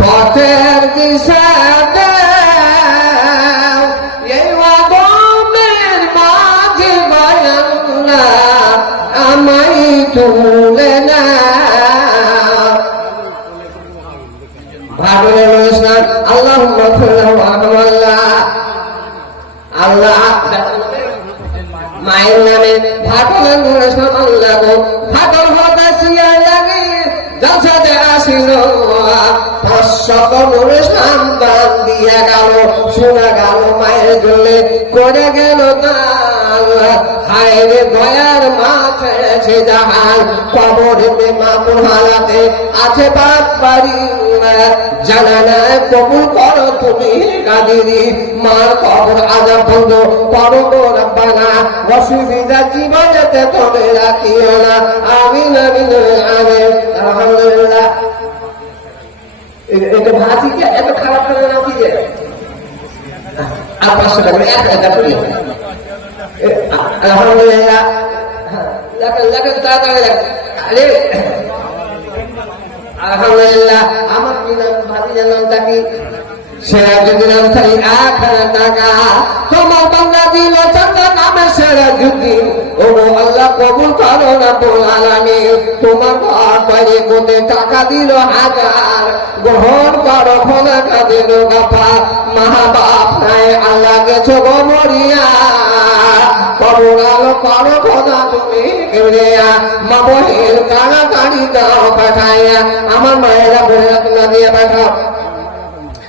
পথের দিশা এই অগমের মাঝে বয়ান্না আমাই তুলে না। ভাগলের অনুষ্ঠান আল্লাহ আল্লাহ আল্লাহ মায়ের নামে ভাগলের অনুষ্ঠান আল্লাহ ভাগল দর্শক অনুষ্ঠান দান দিয়া গেল, শোনা গেল মায়ের জলে করে গেল দান দয়ার মা ছেড়েছে জাহান মা আছে বাদ বাড়ি। জানা না কবুল করো তুমি কাদিরি। মার কবর আজাব বন্ধ করো গো রব্বানা। অসুবিধা জীবনেতে তবে রাখিও না। আমিন আমিন আমিন। আর পাঁচশো টাকা এক হাজার করে হ্যাঁ, আমার কি নাম ভাতিজার নামটা কি? সেরা যদি নাম থাকি এক হাজার টাকা। তোমার বাংলা দিল চান্দা নামে সেরা যদি ও আল্লাহ কবুল করো না বলাল আমি তোমার বাইরে কোতে টাকা দিল হাজার গ্রহণ করো খোলা কাদের গাফা মা বাপ নাই, আল্লাহ গেছো গো মরিয়া। করুণালো করো খোদা তুমি কেবলিয়া মা বহির কানা দাও পাঠাইয়া, আমার মায়েরা বোনেরা তোমরা দিয়ে পাঠাও।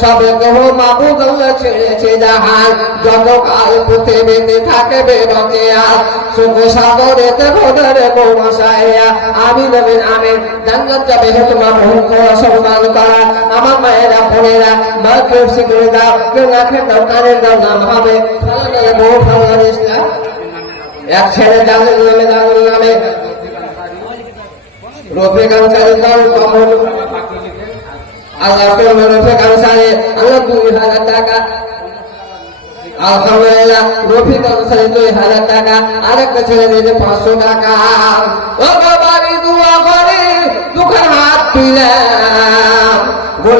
সবে কহ আল্লাহ ছেড়েছে জাহান যত কাল পৃথিবীতে থাকে বেরোতে আর। সুখ সাগরেতে খোদারে বৌমাশাইয়া আমি নবীন আমিন জান্নাত যাবে হে তোমার বহু করা সম্মান করা। আমার মায়েরা, বোনেরা, মা কেউ শিখে দাও। কেউ নাকের দাও, কানের দাও, নাম হবে বহু ভালো এক নামে নামে। দাও কখন আল্লাহ রফিক আনসারি আল্লাহ দুই হাজার টাকা। আলহামদুলিল্লাহ, রফিক আনসারি দুই হাজার টাকা। আরেকটা ছেলে দিয়েছে পাঁচশো টাকা। ও বাবারি দোয়া করে দুঃখের হাত